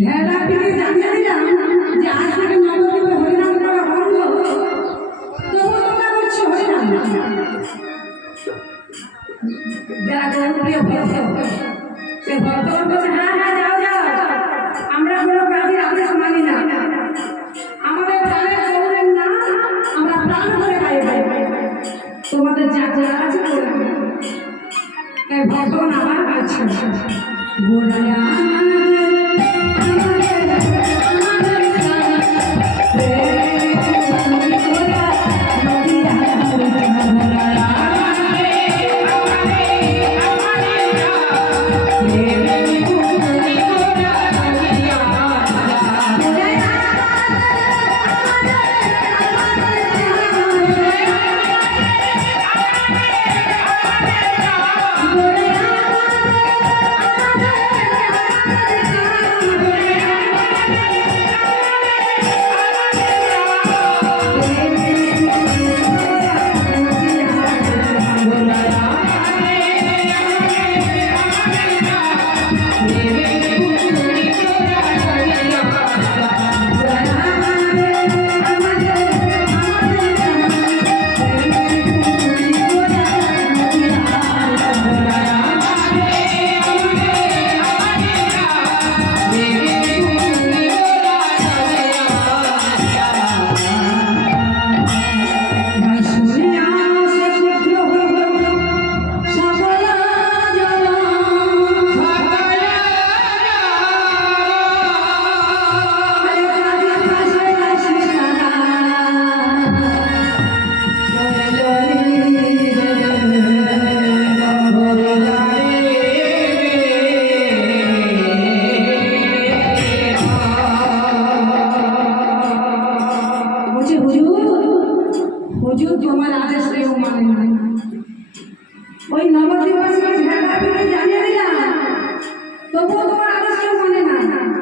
ঢেলা পিঠে জানিয়ে দিলাম যে আজ থেকে নবদ্বীপে হরিনাম করা বন্ধ, তবু তোমরা বলছো হরিনাম। যারা গৌরপ্রিয় ভক্ত, সে ভক্তগণ বলছে হ্যাঁ হ্যাঁ যাও যাও, আমরা কোনো কাজের আদেশ মানি না, আমাদের প্রাণের গৌরের নাম আমরা প্রাণ করে গাইব, তোমাদের যা যা আছে করে তাই ভক্তগণ আবার গাইছে গোড়ায়া হুজুর তোমার আদেশ কেউ মানে না। ওই নবদ্বীপবাসীকে ঢেলা পিঠে জানিয়ে দিলাম, তবুও তোমার আদেশ